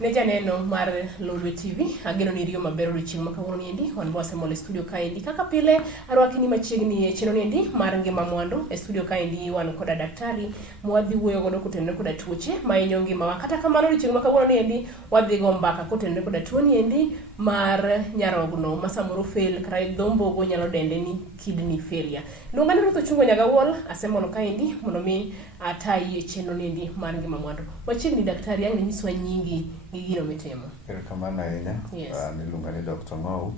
Ne janeno mar Lolwe TV, ageno ni iriyo maber odiochieng' ma kawuono niendi, wan wasemol e studio kaendi. Kaka pile, arwakini machiegni e chenro niendi mar ngima mwandu. E studio kaendi wan koda daktari mwadhi wuoyo godo kotenore koda tuoche ma hinyo ngimawa. Kata kamano odiochieng' ma kawuono niendi, wadhi go mbaka kotenore koda tuo niendi mar nyarogno ma samoro fail kata dhombogo nyalo dende ni kidney failure. Luonga ni Ruth Ochungo Nyagawuol, asemono kaendi mondo mi atayi e chenro niendi mar ngima mwandu. Machiegni daktari, ang' nyiswa nyingi gi gino mitimo. Erokamano ahinya. Yes. Niluonga ni Dr. Ng'ou.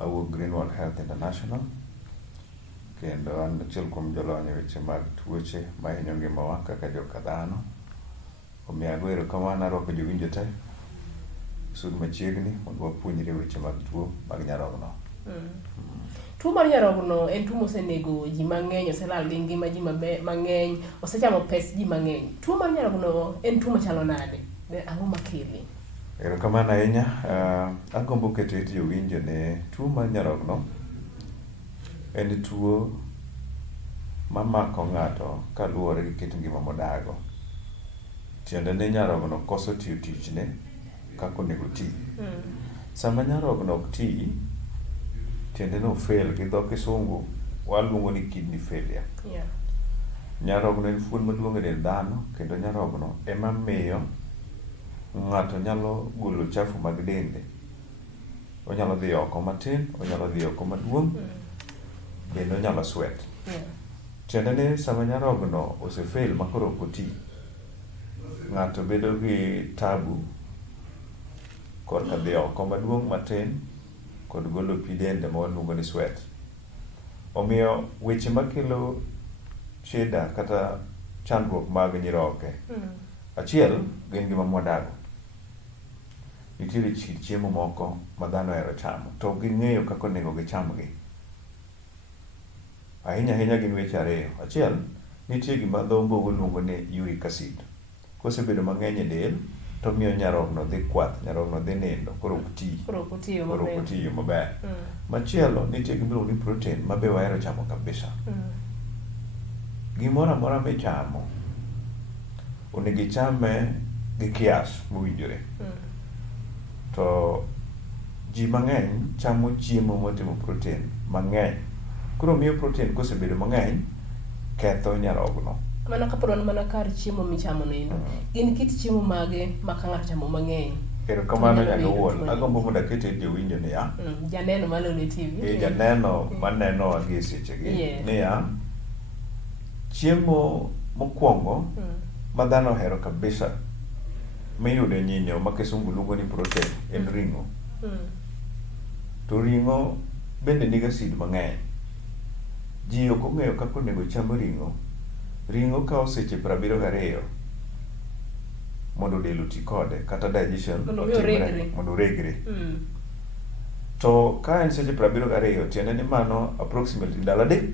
Awuok Greenwald Health International. Kendo an achiel kuom jolony e weche mag tuoche ma hinyo ngimawa kaka joka dhano. Omiyo ago erokamano, arwako jowinjo te sud machiegni mondo wapuonjre weche mag tuo mag nyarogno. Tuo mar nyarogno en tuo mosenego ji mang'eny, oselal gi ngima ji mang'eny, osechamo pes ji mang'eny. Tuo mar nyarogno en tuo machalo nade? Ang'o makele? Erokamano ahinya. Agombo keto it jowinjo ne tuo mar nyarogno en tuo mamako ng'ato kaluwore gi kit ngima modago. Tiende ni nyarogno koso tiyo tichne kaka onego ti. Sama nyarogno ok ti, tiende ni ofail, gi dho kisungu waluongo ni kidney failure. Yeah. Nyarogno en fuon maduong' e del dhano, kendo nyarogno ema miyo ng'ato nyalo golo chafu mag dende. Onyalo dhi oko matin, onyalo dhi oko maduong', bende onyalo sweat. Yeah. Tiende ni sama nyarogno osefail makoro ok oti, ng'ato bedo gi tabu korka dhi oko maduong' matin kod golo pi dende ma waluongo ni sweat. Omiyo weche makelo shida kata chandruok mag nyiroke, achiel gin ngima mwadago. Nitiere kit chiemo moko ma dhano ohero chamo, to ok ging'eyo kaka onego gichamgi. Ahinya ahinya gin weche ariyo. Achiel, nitie gima dho ombogo luongo ni uric acid. Kosebedo mang'eny e del, to miyo nyarogno dhi kwath, nyarogno dhi nindo, koro ok ti. Koro ok otiyo Koro ok maber. otiyo maber. Machielo, nitie gima iluongo ni protein ma be wahero chamo kabisa. Gimoro amora michamo onego ichame gi kias mowinjore. To ji mang'eny chamo chiemo motimo protein mang'eny. Koro miyo protein kosebedo mang'eny ketho nyarogno. Mana kapod wan mana kar chiemo michamo nendo. Gin kit chiemo mage ma ka ng'ato chamo mang'eny? Erokamano Nyagawuol. Agombo mondo aket e jowinjo niya. Janeno mar Lolwe TV. Janeno maneno gi sechegi. Yes. Niya, chiemo mokwongo ma dhano ohero kabisa miyudo e nyinyo ma kisungu luongo ni protein en ring'o. To ring'o bende nigi acid mang'eny. Ji ok ong'eyo kaka onego cham ring'o. Ring'o kawo seche 72 mondo del oti kode, kata digestion mondo oregre. To ka en seche 72, tiende ni mano approximately ndalo adek.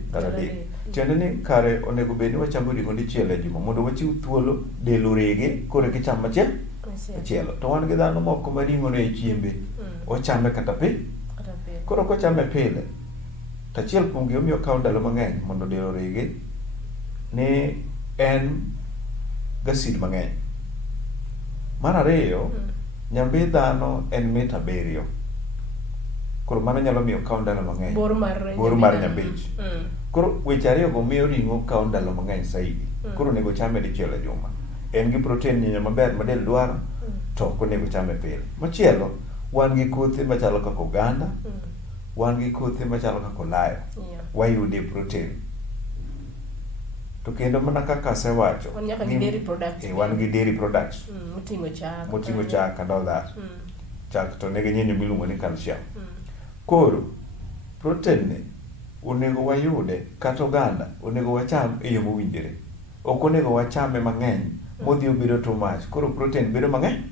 Tiende ni kare onego bed ni wachamo ring'o dichiel e juma mondo wachiw thuolo del orege koro kicham machielo. To wan gi dhano moko ma ring'o no e chiembe, ochame kata koro kochame pile, to achiel kuom gima omiyo okawo ndalo mang'eny mondo del orege ni en gasid mang'eny. Mar ariyo, nyambi dhano en mita 7. Koro mano nyalo miyo kawo ndalo mang'eny. Bor mar nyambich. Koro weche ariyo go miyo ring'o kawo ndalo mang'eny saidi. Koro onego chame dichiel e juma. En gi protein nyinyo maber ma del dwaro, to ok onego chame pile. Machielo, wan gi kothe machalo kaka oganda, wan gi kothe machalo kaka olayo. Wayude protein. To kendo mana kaka asewacho, Wan nyaka gi dairy products. Wan gi dairy products. Moting'o chak and all that. Chak to nigi nyinyo miluongo ni calcium. Koro, protein ni onego wayude, kata oganda onego wacham e yo mowinjore. Ok onego wachame mang'eny modhi obedo too much. Koro protein bedo mang'eny,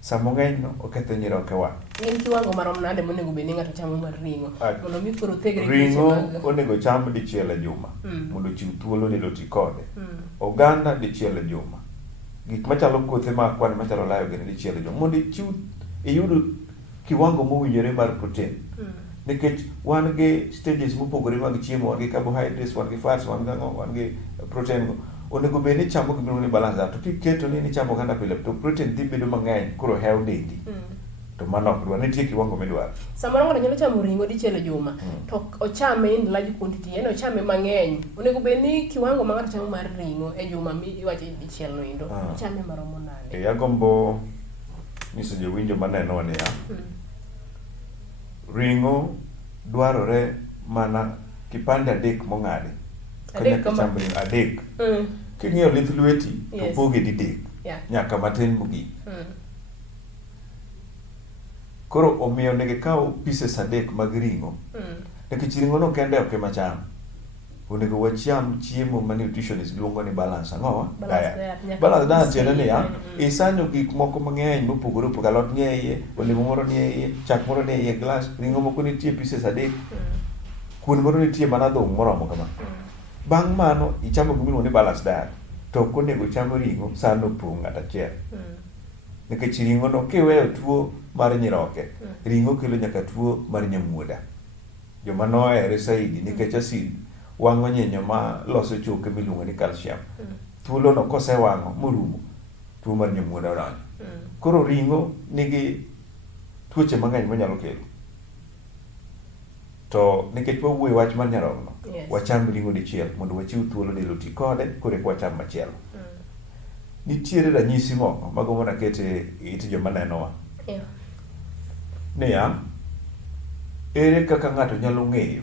sama ng'eny no oketho nyirokewa. En kiwango marom nade monego bed ni ng'ato chamo mar ring'o mondo mi koro thegre? Ring'o onego cham dichiel e juma mondo chiw thuolo del oti kode. Oganda dichiel e juma. Gik machalo kothe ma kwan machalo olayo gini dichiel e juma mondo iyud kiwango mowinjore mar protein. Nikech wan gi stages mopogore mag chiemo, wan gi carbohydrates, wan gi fats, wan gi protein. onego bed ni chamo gimiluongo ni balance diet. To kiketo ni chamo kata pile to protein dhi bedo mang'eny koro hew dendi. To mano ok dwar, nitie kiwango midwaro. Samoro ng'ato nyalo chamo ring'o dichiel e juma, to ochame in large quantity, yani ochame mang'eny. Onego bed ni kiwango ma ng'ato chamo mar ring'o e juma miwacho dichiel no indo, ochame maromo nade? Agombo nyiso jowinjo maneno ni ring'o dwarore mana kipande 3 mong'adi. Adek. King'iyo lith lweti to poge didek. Nyaka matin mogik. Koro omiyo negi kawo pieces 3 mag ring'o. Nikech ring'o no kende ok ema cham. Onego wacham chiemo ma nutritionist luongo ni balance ang'o? Diet. Balance diet tiende niya, isanyo gik moko mang'eny mopogore opogore, alot nie iye, olemo moro nie iye, chak moro nie iye, glass, ring'o moko nitie pieces 3, kuon moro nitie mana dhong' moromo kama. Bang' mano ichamo gimiluongo ni balance diet, to ok onego chamo ring'o sano pong' ng'at achiel. Nikech ring'o no kiweyo tuo mar nyiroke, ring'o kelo nyaka tuo mar nyamuoda. Joma nohere saidi nikech acid wang'o nyinyo ma loso choke miluongo ni calcium. Thuolo no kosewang'o morumo, tuo mar nyamuoda odonjo. Koro ring'o nigi tuoche mang'eny manyalo kelo. To nikech wawuoyo wach mar nyarogno, wacham ring'o dichiel mondo wachiw thuolo del oti kode kore kwa wacham machielo. Nitiere ranyisi moko magombo nakete it joma nenowa. Niya, ere kaka ng'ato nyalo ng'eyo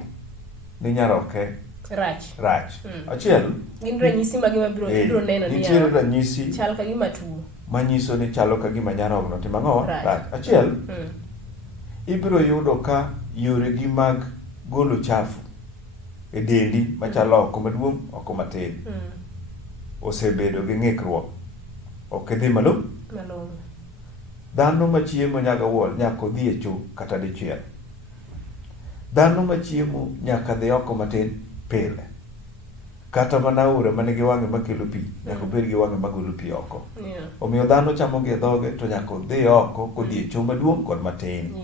ni nyaroke rach. Achiel, gin ranyisi mage mabiro neno ni nitiere ranyisi chal ka gima tuo manyiso ni chalo ka gima nyarogno timo ang'o? Rach. Achiel, ibiro yudo ka yoregi mag golo chafu e dendi machalo oko maduong' oko matin osebedo gi ng'ikruok, ok dhi malo. Dhano machiemo nyaka wuol nyaka dhi e cho kata dichiel. Dhano machiemo nyaka dhi oko matin pile. Kata mana aore manigi wang'e makelo pi nyaka bed gi wang'e magolo pi oko. Omiyo dhano chamo gi dhoge to nyaka dhi oko kodhi e cho maduong' kod matin.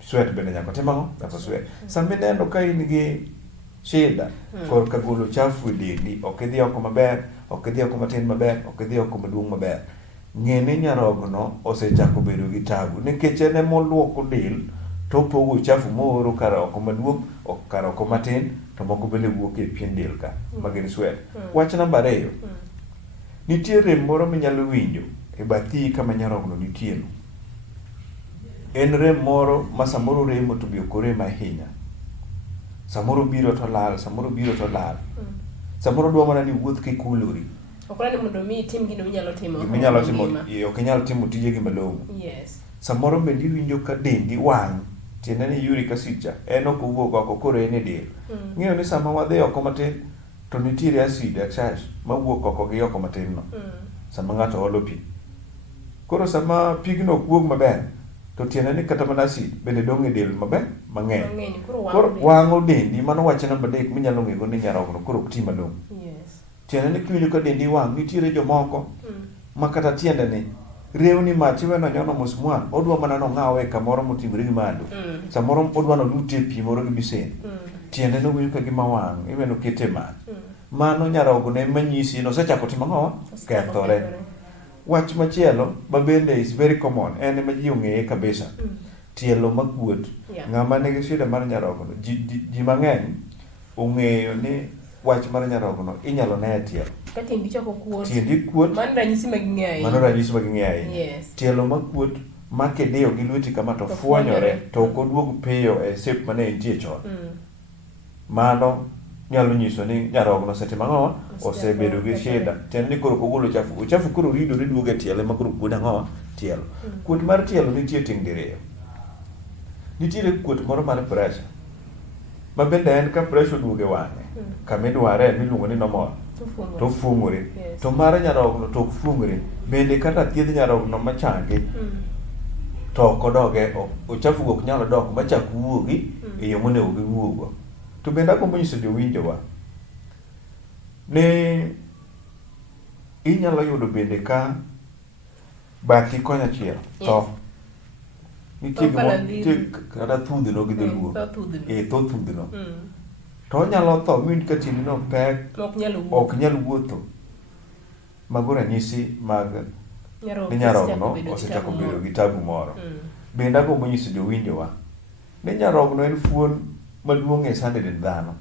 Sweat bende nyaka tim ang'o? Nyaka sweat. Sama ineno ka in gi shida korka golo chafu e dendi, ok idhi oko maber, ok idhi oko matin maber, ok idhi oko maduong' maber, ng'e ni nyarogno osechako bedo gi tabu nikech en ema oluoko del to opogo chafu mooro kar oko maduong', kar oko matin, to moko bende wuok e pien del ka magin sweat. Wach namba 2, nitie rem moro minyalo winjo e bathi kama nyarogno nitie no. En rem moro ma samoro remo to be ok orem ahinya. Samoro biro to lal, samoro biro to lal. Samoro dwa mana ni wuoth kikulori. Ok ni mondo mi itim gino minyalo timo. Minyalo timo, ok inyal timo tijegi malong'o. Samoro bende iwinjo ka dendi wang', tiende ni uric acid cha en ok owuok oko koro en e del. Ng'eyo ni sama wadhi oko matin to nitiere acid excess mawuok oko gi oko matin no. Sama ng'ato olo pi. Koro sama pigno ok wuog maber, to tiende ni kata mana acid bende dong' e del maber mang'eny. Koro wang'o dendi, mano wach namba 3 minyalo ng'ego ni nyarogno koro ok ti malong'o. Tiende ni kiwinjo ka dendi wang', nitiere jomoko ma kata tiende ni rewni mach iweno nyono musmwan, odwa mana nong'awe kamoro motimore gi malo. Samoro odwa nolutie pi moro gi bisen. Tiende ni winjo ka gima wang' iweno kete mach. Mano nyarogno ema nyisi nosechako timo ang'o? Kethore. Wach machielo ma bende is very common, en ma ji ong'eye kabisa. Tielo makuot. Ng'ama nigi shida mar nyarogno, ji mang'eny ong'eyo ni wach mar nyarogno inyalo ne tielo. Ka tiendi chako kuot. Tiendi kuot. Mano ranyisi maging'eyo. Mano ranyisi maging'eyo. Tielo makuot ma kidiyo gi lweti kama to fuonyore to ok oduog piyo e shape mane entie chon. Mano nyalo nyiso ni nyarogno osetimo ang'o? Osebedo gi shida. Tiende ni koro ogolo chafu. Chafu koro ridore duogo e tielo ma koro kuod ang'o? Tielo. Kuot mar tielo nitie tieng' diriyo. Nitiere kuot moro mar pressure. Ma bende en ka pressure duogo e wang'e. Kamidware miluongo ni normal. To fuong'ore. To mar nyarogno to ok fuong'ore. Bende kata thiedh nyarogno machangi to ok odoge, ochafu ok nyalo dok machak wuogi e yo monego giwuogo. To bende agombo nyiso jowinjowa ni inyalo yudo bende ka bathi konya chiel to nitie kata thudhno gi dholuo. Tho thudhno. To onyalo tho miwinj ka tiendi no pek, ok nyal wuotho. mago ranyisi mag ni nyarogno osechako bedo gi tabu moro. Bende agombo nyiso jowinjowa ni nyarogno en fuon maduong' e sande dend dhano.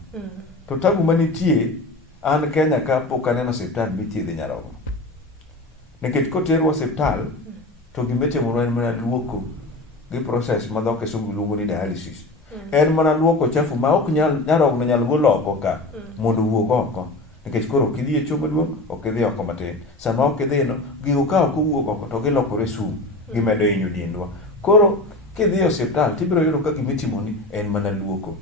To tabu manitie an Kenya ka pok aneno osiptal mithiedhe nyarogno. Nikech koterwa osiptal to gimitimowa en mana luoko gi process ma dho kisungu luongo ni dialysis. En mana luoko chafu ma ok nyarogno nyal golo oko ka mondo wuog oko. Nikech koro ok idhi e cho maduong', ok idhi oko matin. Sama ok idhi no, gigo ka ok owuok oko to gilokore sum, gimedo hinyo dendwa. Koro kidhi e osiptal tibiro yudo ka gimitimoni en mana luoko.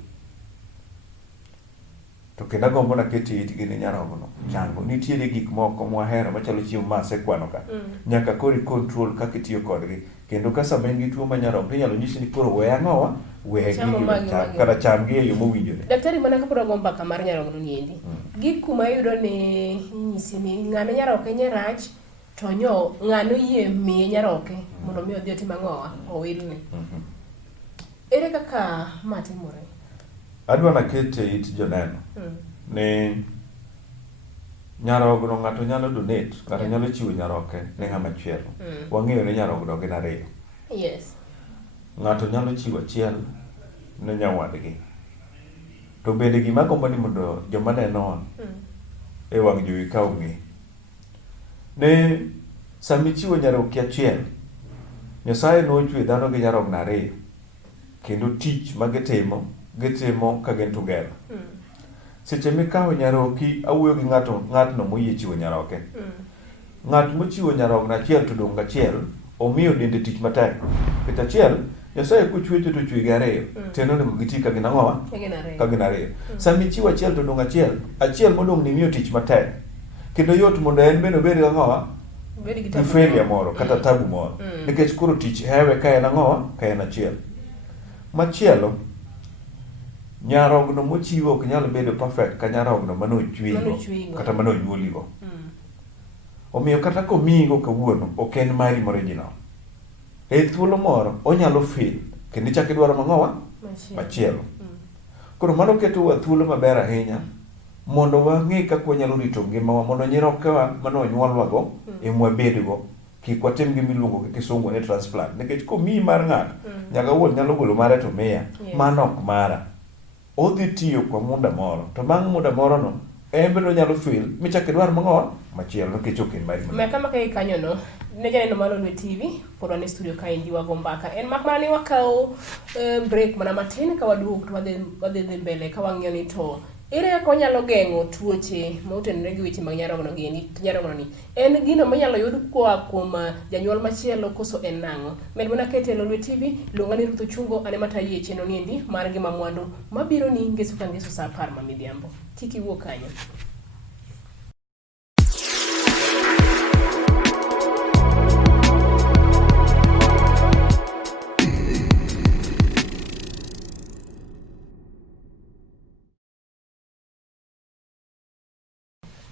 To kendo agombo naketi itgi ni nyarogno chango. Nitiere gik moko mwahero machalo chiemo ma asekwano ka. Nyaka koro i-control kaka itiyo kodgi. Kendo ka sama in gi tuo ma nyarogno inyalo nyisi ni koro we ang'owa, we gigi kata cham gi e yo mowinjore. Daktari, mana kapod agombo mbaka mar nyarogno niendi. Gik kuma iyudo ni inyisi ni ng'ane nyaroke nye rach to ng'ano yie miye nyaroke mondo mi odhi otim ang'owa owilne. Ere kaka ma timore? Adwa nakete it joneno ni nyarogno ng'ato nyalo donate, ng'ato nyalo chiwo nyaroke ne ng'ama chielo. Wang'eyo ni nyarogno gin ariyo. Yes. Ng'ato nyalo chiwo achiel ne nyawadgi. To bende gima agombo ni mondo joma neno e wang' jowi ka ong'e ne sami chiwo nyaroke achiel, Nyasaye nochwe dhano gi nyarogno ariyo, kendo tich ma gitimo ka gin together. Seche mikawo nyaroki, awuoyo gi ng'atno moyie chiwo nyaroke. Ng'at mochiwo nyarogno achiel to dong' achiel, omiyo dende tich matek. Nikech achiel, Nyasaye kochwecho to chwe gi ariyo, teno onego giti ka gin ang'owa? Ka gin ariyo. Sami chiwo achiel to dong' achiel modong' ni miyo tich matek. Kendo yot mondo en bende obed ang'owa? Gi failure moro, kata tabu moro. Nikech koro tich hewe ka en ang'owa? Ka en achiel. Machielo, nyarogno mochiwo ok nyalo bedo perfect ka nyarogno manochwigo kata manonyuoligo. Omiyo kata komiyigo kawuono ok en mari original. E thuolo moro onyalo fail kendo ichak idwaro mang'owa? Machielo. Koro mano ketowa thuolo maber ahinya mondo wang'e kaka wanyalo rito ngimawa, mondo nyirokewa manonyuolwago emwabedgo. Kik watim gimiluongo gi kisungu ni transplant. Nikech komiyi mar ng'ato, nyaka wuon nyalo golo mare to miya. Mano ok mara. Odhi tiyo kwa muda moro. To bang' muda moro no, en bende nyalo fail, michak idwar mang'owa? Machielo, nikech ok en mari. Kama kai kanyo no, ne janeno malo Lolwe TV, pod wan e studio kaendi wago mbaka. En mak mana ni wakawo break mana matin ka waduog to wadhi mbele ka wang'iyo ni to ere kaka wanyalo geng'o tuoche motenore gi weche mag nyarogno ni. En gino manyalo yud koa kuom janyuol machielo koso en nang'o? Med mana kete Lolwe TV, luonga ni Ruth Ochungo, ane matayi e chenro niendi mar Ngima Mwandu mabiro ni ngeso ka ngeso sa 10 ma midhiambo. Kik iwuok kanyo.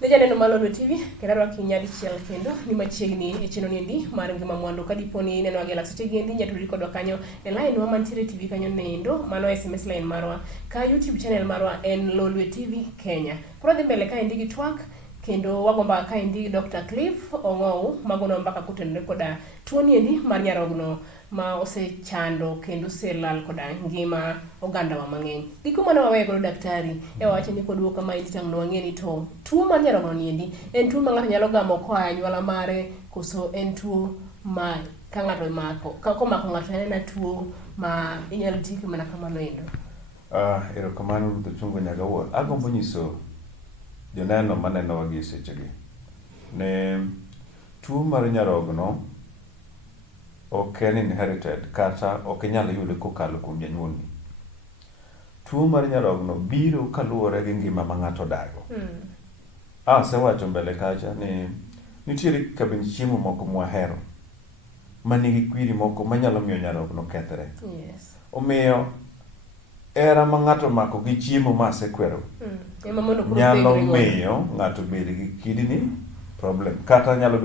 Janeno malo Lolwe TV, kendo arwaki nyadi chiel kendo ni machiegni e chenro niendi mar Ngima Mwandu. Kadiponi neno agela seche gendi nyaturi kodwa kanyo e line wa mantiere TV kanyo nendo, mano SMS line marwa. Ka YouTube channel marwa en Lolwe TV Kenya. Koro dhi mbele kaendi gi twak kendo wago mbaka kaendi gi Dr. Cliff Ong'ow magono mbaka kutenore koda tuo niendi mar nyarogno ma osechando kendo oselal koda ngima oganda wa mang'eny. Giko mane waweyo godo daktari, wawacho ni kodwo kama itang' no wang'e ni to tuo mar nyarogno niendi en tuo ma ng'ato nyalo gamo koa anyuola mare, koso en tuo ma ka ng'ato komako ng'ato en tuo ma inyalo tiki mana kamano endo. Erokamano Ruth Ochungo Nyagawuor. Agombo nyiso joneno maneno wagi sechegi ne tuo mar nyarogno ok en inherited kata ok inyalo yude kokalo kuom janyuolni. Tuo mar nyarogno biro kaluwore gi ngima ma ng'ato dago. Asewacho mbele kacha ni nitiere kabind chiemo moko mwahero manigi kwiri moko manyalo miyo nyarogno kethre. Omiyo era ma ng'ato mako gi chiemo ma asekwero nyalo miyo ng'ato bed gi kidney problem, kata nyalo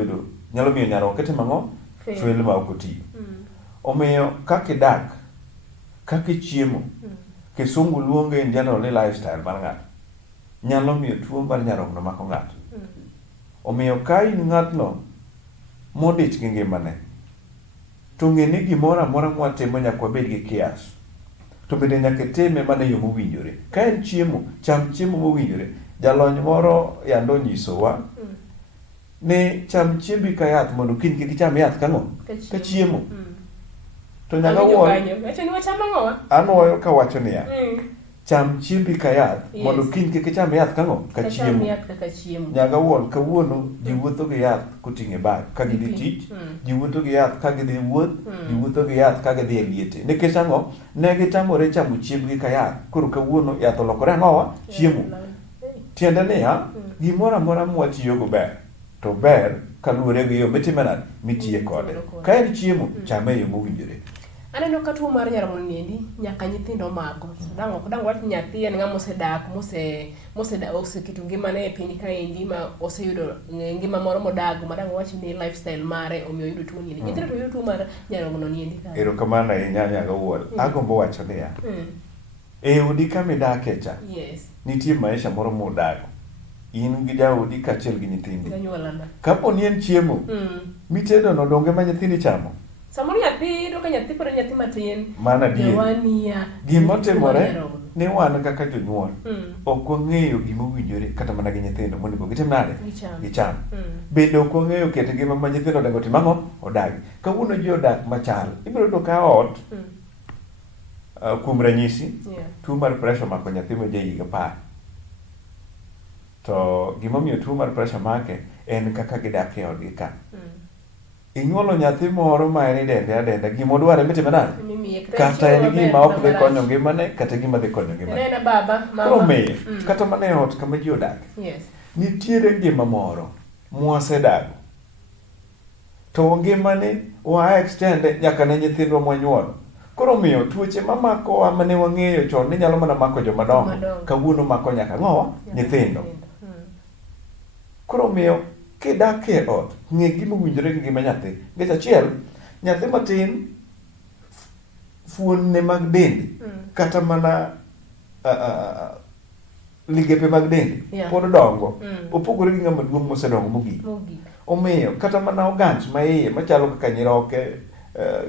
miyo nyaroke timo ang'o? Chwel ma ok oti. Omiyo kaka idak, kaka ichiemo, kisungu luonge in general lifestyle mar ng'ato, nyalo miyo tuo mar nyarogno mako ng'ato. Omiyo ka in ng'atno modich gi ngimane, to ng'e ni gimoro amora mwatimo nyaka wabed gi kias. To bende nyaka time mana yo mowinjore. Ka en chiemo, cham chiemo mowinjore. Jalony moro yando nyisowa ni cham chiembi ka yath mondo kiny kik icham yath kang'o? Ka chiemo. To nyaka wuon anuoyo kawacho niya, cham chiembi ka yath mondo kiny kik icham yath kang'o? Ka chiemo. Nyaka wuon kawuono ji wuotho gi yath koting'e bag ka gidhi tich, ji wuotho gi yath ka gidhi wuoth, ji wuotho gi yath ka gidhi e liete. Nikech ang'o? Ne gitamore chamo chiembgi ka yath. Koro kawuono yath olokore ang'owa? Chiemo. Tiende niya, gimoro amora mwatiyogo ber. To ber kaluwore gi yo mitime nade? Mitiye kode. Ka en chiemo, chame e yo mowinjore. Aneno ka tuo mar nyarogno niendi nyaka nyithindo mako. Ok dang' wach nyathi en ng'ama osedak, oseketo ngimane e piny kaendi ma oseyudo ngima moro modago ma dang' wach ni lifestyle mare omiyo oyudo tuo niendi. Nyithindo to yudo tuo mar nyarogno niendi ka. Erokamano ahinya nyaga wuon. Agombo wacho niya, e odi kamidakie cha, nitie maisha moro modago. In gi jaodi kaachiel gi nyithindi. Kapo ni en chiemo mitedo no donge ma nyithindi chamo? Samoro nyathi do ka nyathi pod nyathi matin. Mana dier. Gimotimore ni wan kaka jonyuol ok wang'eyo gima owinjore kata mana gi nyithindo mondo gitim nade? Gicham. Bende ok wang'eyo kete ngima ma nyithindo onego otim ang'o? Odagi. Kawuono ji odak machal. Ibiro yudo ka ot kuom ranyisi tuo mar pressure mako nyathi ma jahiga 10. To gimomiyo tuo mar pressure make en kaka gidak e odgi ka. Inyuolo nyathi moro ma en dende adenda, gima odware mitime nade? Kata en gima ok dhi konyo ngimane, kata gima dhi konyo ngimane. Koro miyo, kata mana e ot kama ji odak. Nitiere ngima moro mwasedago. To ngimane wa extende nyaka ne nyithindwa mwanyuolo. Koro miyo tuoche mamakowa mane wang'eyo chon ni nyalo mana mako jomadongo, kawuono mako nyaka ng'owa? Nyithindo. Koro miyo kidak e ot, ng'e gima owinjore gi ngima nyathi. Nikech achiel, nyathi matin fuonne mag dende kata mana ligepe mag dende pod dongo. Opogore gi ng'ama duong' mosedongo mogik. Omiyo kata mana ogand ma iye machalo kaka nyiroke,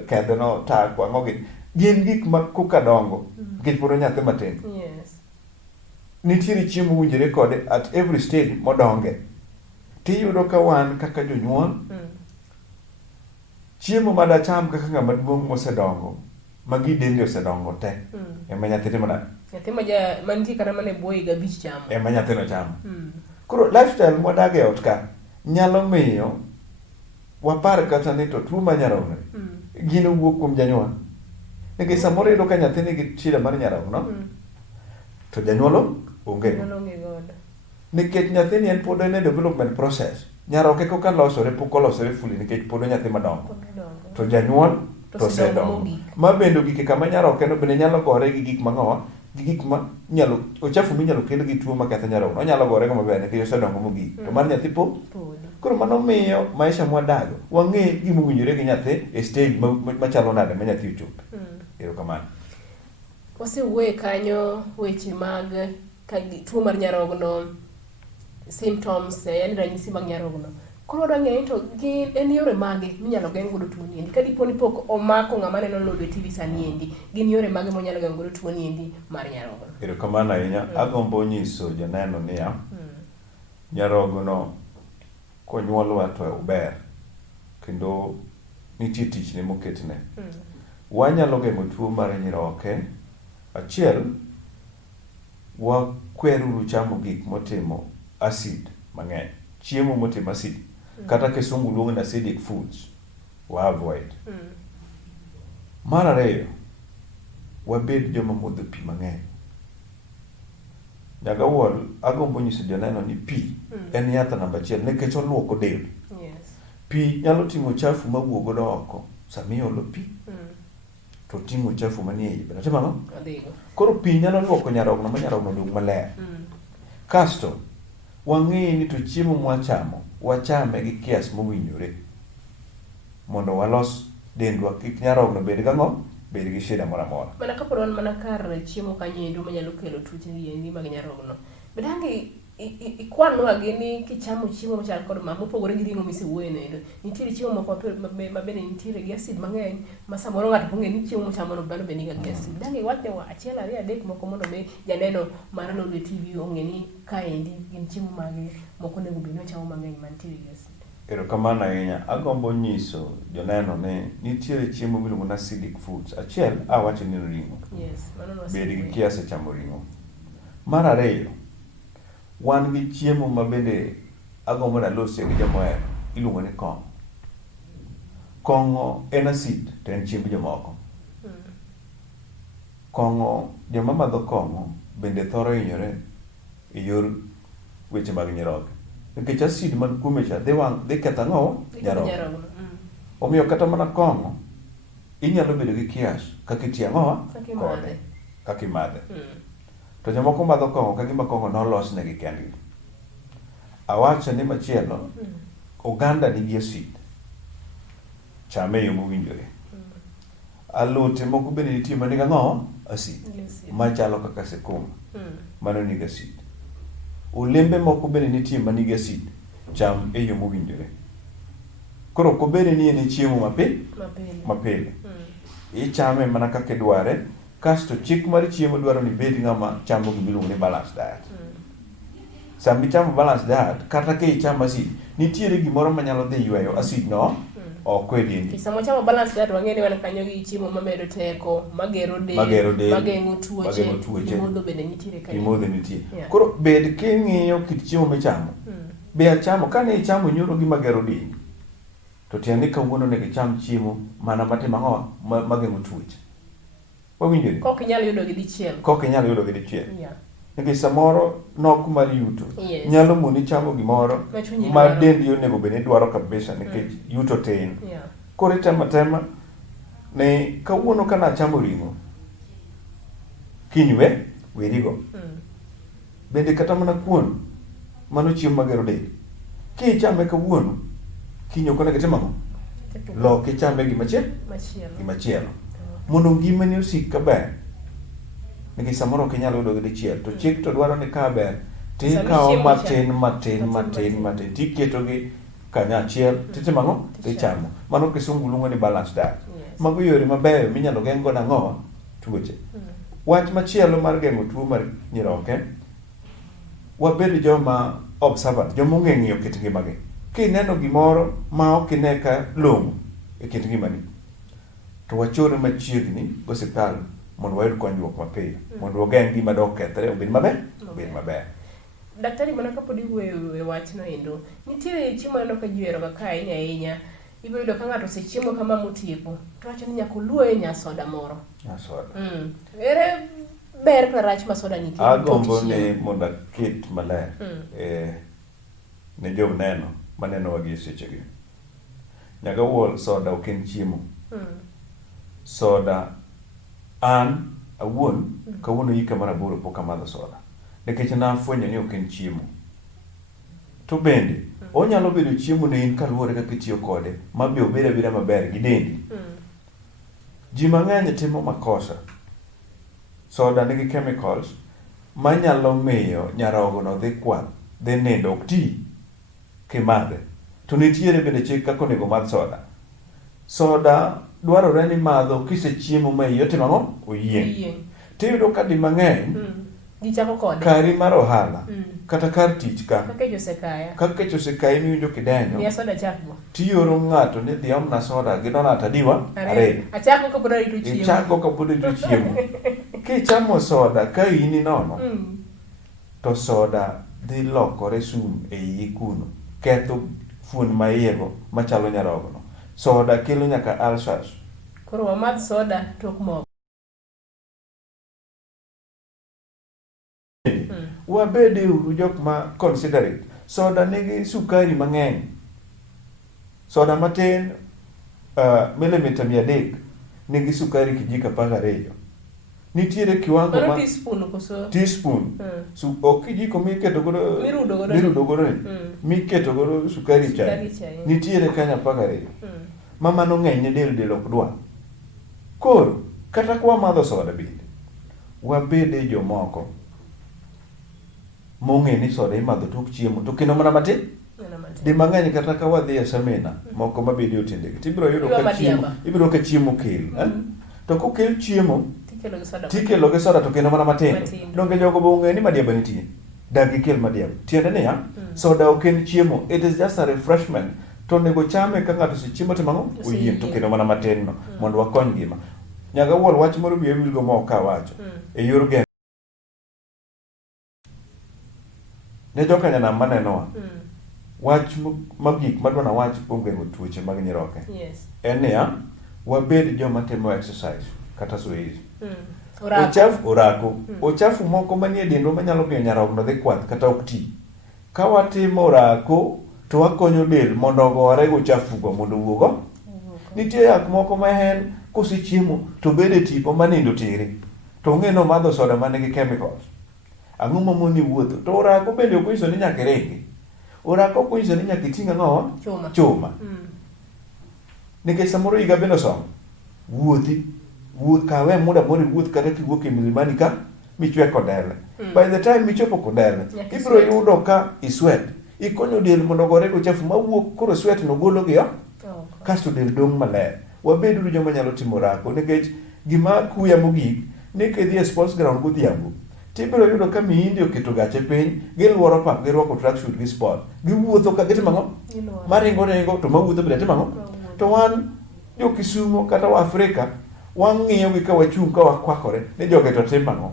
kedhno, tak, wang'o gin gik ma koka dongo nikech pod nyathi matin. Nitiere chiemo owinjore kode at every stage modonge. Tiyudo ka wan kaka jonyuol chiemo madacham kaka ng'ama duong' mosedongo magi dende osedongo te ema nyathi timo nade? Nyathi mantie kata mana e bwo higa 5 chamo. Ema nyathino chamo. Koro lifestyle mwadage ot ka nyalo miyo wapar kata ni to tuo mar nyarogno gino wuok kuom janyuol. Nikech samoro iyudo ka nyathi nigi shida mar nyarogno to janyuol onge godo. Nikech nyathini en pod en e development process. Nyaroke koka losore pok olosore fully nikech pod nyathi madongo. To janyuol to osedongo. Ma bendo gike kama nyaroke no bende nyalo gore gi gik mang'owa, gi gik ma nyalo ochafu minyalo kel gi tuo maketho nyarogno. Onyalo gore go maber nikech osedongo mogik. To mar nyathi pod. Koro mano miyo maisha mwadago wang'e gima owinjore gi nyathi e stage machalo nade ma nyathi ochop. Erokamano. Wasewuoye kanyo weche mag tuo mar nyarogno, symptoms, yani ranyisi mag nyarogno. Koro wadwa ng'eyo to en yore mage minyalo geng' godo tuo niendi. Ka dipo ni pok omako ng'ama neno Lolwe TV sani endi, gin yore mage monyalo geng' godo tuo niendi mar nyarogno. Erokamano ahinya. Agombo nyiso joneno niya, nyarogno konyuolwa to ober kendo nitie tich ne moketne. Wanyalo geng'o tuo mar nyiroke. Achiel, wakweruru chamo gik motimo acid mang'eny, chiemo motimo acid, kata kisungu luongo ni acidic foods, wa avoid. Mar ariyo, wabed joma modho pi mang'eny. Nyaga wuon, agombo nyiso joneno ni pi en yath namba 1 nikech oluoko del. Pi nyalo ting'o chafu mawuok godo oko sami olo pi. To ting'o chafu manie iye. Bende timo ang'o? Koro pi nyalo luoko nyarogno ma nyarogno dong' maler. Kasto wang'e ni to chiemo mwachamo wachame gi kias mowinjore mondo walos dendwa kik nyarogno bed gang'o? Bed gi shida moro amora. Mana kapod wan mana kar chiemo kanyo endo manyalo kelo tuoche endi mag nyarogno. Bedangi ikwanwa gini kichamo chiemo machal kod ma mopogore gi ring'o misewuoyo nendo. Nitiere chiemo moko ma bende nitiere gi acid mang'eny ma samoro ng'ato pong'e ni chiemo mochamo no bende nigi acid. Dang' iwachne achiel ariyo adek moko mondo mi janeno mar Lolwe TV ong'e ni kaendi gin chiemo mage moko onego bed ni ochamo mang'eny mantiere gi acid. Erokamano ahinya. Agombo nyiso joneno ni nitiere chiemo miluongo ni acidic foods. Achiel, awacho ni ring'o. Yes, mano no Bed gi kiasi chamo ring'o. Mar ariyo, wan gi chiemo ma bende agombo nalosie gi jomohero, iluongo ni kong'o. Kong'o en acid to en chiemb jomoko. Kong'o, joma madho kong'o bende thoro hinyore e yor weche mag nyiroke. Nikech acid man kuome cha dhi ketho ang'o? Nyarogo. Omiyo kata mana kong'o inyalo bedo gi kias kaka itiyo ang'o? Kaka imadhe. To jomoko madho kong'o ka gima kong'o nolosnegi kendgi. Awacho ni machielo, oganda nigi acid. Chame e yo mowinjore. Alote moko bende nitie manigi ang'o? Acid. Machalo kaka sikuma. Mano nigi acid. Olembe moko bende nitie manigi acid. Cham e yo mowinjore. Koro kobede ni en chiemo mapile. Ichame mana kaka idware. Kasto chik mar chiemo dwaro ni bed ng'ama chamo gimiluongo ni balance diet. Sama ichamo balance diet, kata ka ichamo acid, nitiere gimoro manyalo dhi yweyo acid no oko e dendi. Sama chamo balance diet wang'e ni wan kanyo gi chiemo mamedo teko, magero del, mageng'o tuoche, modho bende nitiere kanyo. Modho nitie. Koro bed king'iyo kit chiemo michamo. Be achamo, kane ichamo nyoro gi magero del, to tiende kawuono nego icham chiemo mana matimo ang'o? Mageng'o tuoche. Wawinjore? Kok inyalo yudo gi dichiel. Nikech samoro nok mar yuto nyalo moni chamo gimoro ma dendi onego bed ni dwaro kabisa nikech yuto tin. Koro tema ne kawuono kana chamo ring'o kinywe werigo. Bende kata mana kuon mano chiemo magero del. Kichame kawuono kinyo kona gitimo ang'o? Loki chame gimachielo. Mondo ngimani osik kaber. Nikech samoro ok inyalo yudo gi dichiel. To chik to dwaro ni ka ber tikawo matin tiketogi kanyachiel titimo ang'o? Tichamo. Mano kisungu luongo ni balance diet. Mago yore mabeyo minyalo geng' go ang'o? Tuoche. Wach machielo mar geng'o tuo mar nyiroke, wabed joma observant, joma ong'e ng'iyo kit ngimagi. Kineno gimoro ma ok ine ka long'o e kit ngimani, to wachore machiegni gosiptal mondo wayud konyruok mapiyo, mondo wageng' gima dok kethre obed maber. Daktari, mana kapod iwuoyo e wachno endo, nitiere chiemo endo ka ji oheroga ka ahinya. Ibiro yudo ka ng'ato osechiemo kama motieko, to wacho ni nyaka oluoye nyasoda moro. Ere ber kata rach ma soda nitie? Agombo ni mondo aket maler ne joneno maneno wagi e sechegi. Nyaka wuol soda ok en chiemo. Soda an awuon kawuono hika mar 8 pok amadho soda. Nikech nafwenyo ni ok en chiemo. To bende onyalo bedo chiemo ne in kaluwore kaka itiyo kode ma be obed abeda maber gi dendi. Ji mang'eny timo makosa. Soda nigi chemicals manyalo miyo nyarogono dhi nindo ok ti kimadhe. To nitiere bende chik kaka onego madh soda. Soda dwarore ni madho kisechiemo ma iyi otimo ang'o? Oyieng'. Tiyudo ka di mang'eny gichako kode kari mar ohala kata kar tich ka kaka chosekaya miwinjo kidenyo miya soda chakgo tioro ng'ato ni dhi omna soda gi donata diwa are achako kapod rito chiemo kichamo soda ka ini nono to soda dhi lokore sum e iyi kuno, ketho fuon ma iyego machalo nyarogono. Soda kelo nyaka ulcers. Koro wamadh soda tok mo. Wabede uru jok ma considerate. Soda nigi sukari mang'eny. Soda matin milimita 300 nigi sukari kijiko 12. Nitiere kiwango ma teaspoon. Ok kijiko miketo godo mirudo godo miketo godo sukari chai. Nitiere kanya 12. Mama no ng'eny ne del ok dwa. Koro kata kwa madho soda bende wabede jomoko mong'e ni soda imadho tok chiemo to kendo mana matin. Di mang'eny kata ka wadhi e seminar moko mabede otendegi tibiro yudo ka chiemo kel. To kokel chiemo tikelo gi soda to kendo mana matin. Donge jogo bong'e ni madiaba nitie. Dagi kel madiaba. Tiende niya, soda ok en chiemo. It is just a refreshment. To nego chame ka ng'ato sechiemo to mang'o oyien to kendo mana matin no mondo wakony ngima. Nyaga wuol wach moro bi ewilgo ma ok awacho e yor geng' ne jokanyanam manenowa. Wach magik madwana wach kuom geng'o tuoche mag nyiroke en niya, wabed joma timo exercise kata zoezi. Ochafu moko manie dendwa manyalo miyo nyarogno dhi kwath kata ok ti. Ka watimo orako to wakonyo del mondo ogore go chafugo mondo wuogo. Nitie yak moko ma en kosechiemo to bede tipo manindo tere to ong'e no madho soda manigi chemicals. Ang'o mamoni wuotho to orako bende ok onyiso ni nyaka iringi. Orako ok onyiso ni nyaka iting' ang'o? Chuma. Nikech samoro higa bende osomo wuoth kawe muda moro wuoth kata kiwuok e milimani ka michweko dele. By the time michopo kodele ibiro yudo ka iswet. Ikonyo del mondo ogore go chafu mawuok koro sweat no golo gi kasto del dong' maler. Wabedo joma nyalo timo orako nikech gima kuya mogik ni kidhi e sports ground godhiambo tibiro yudo ka miindi oketo gache piny, giluoro pap, girwako tracksuit gi sport, giwuotho ka gitimo ang'o? Maringo to mawuotho bende timo ang'o? To wan jo Kisumo kata wa Afrika wang'iyo gi ka wachung' ka wakwakore ni joge to timo ang'o?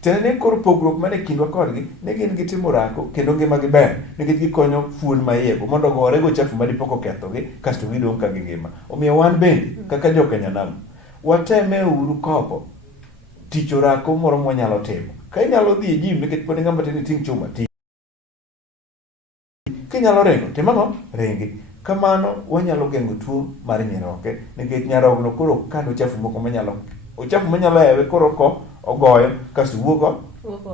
Tene ne koro pogruok mane kindwa kodgi ne gin gitimo orako kendo ngima gi ber nikech gikonyo fuon maiego mondo ogore go chafu madipok okethogi kasto gidong' ka gingima. Omiyo wan bende kaka jokanyanam wateme uru kopo tich orako moro mwanyalo timo. Ka inyalo dhi e gym nikech pod ng'ama tin ting' chuma ti. Kinyalo ringo timo ang'o? Ringi. Kamano wanyalo geng'o tuo mar nyiroke nikech nyarogno koro kano chafu moko manyalo ewe koro ko ogoyo kasto wuogo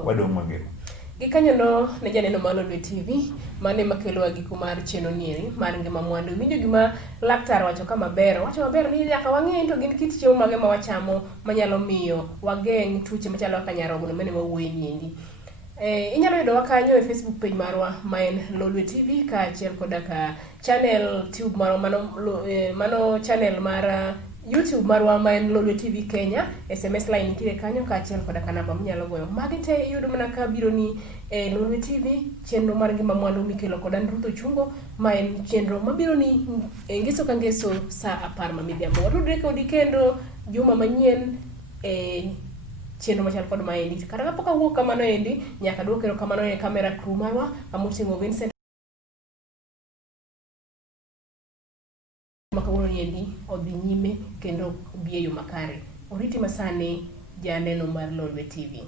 wadong' mangima. Gikanyono ne janeno mar Lolwe TV mane makelo giko mar cheno nieri mar ngima mwandu. Winjo gima laktar wacho kama ber. Wacho maber ni nyaka wang'e to gin kit chiemo mage ma wachamo manyalo miyo wageng' tuoche machalo kaka nyarogno mane wawuoye niendi. Inyalo yudowa kanyo e Facebook page marwa ma en Lolwe TV kaachiel koda ka channel tube marwa mano channel mar YouTube marwa ma en Lolwe TV Kenya. SMS line nitiere kanyo kaachiel koda ka namba minyalo goyo. Magi te iyudo mana ka biro ni Lolwe TV, chenro mar ngima mwandu mikelo kod Ruth Ochungo, ma en chenro mabiro ni ngeso ka ngeso sa 10 mamidhiambo. Watudre kodi kendo juma manyien chenro machal kod maendi. Kata kapok awuok kamano endi, nyaka duok erokamano ne kamera crew marwa amoting'o Vincent makawuono niendi odhi nyime kendo bi e yo makare. Oriti masani janeno mar Lolwe TV.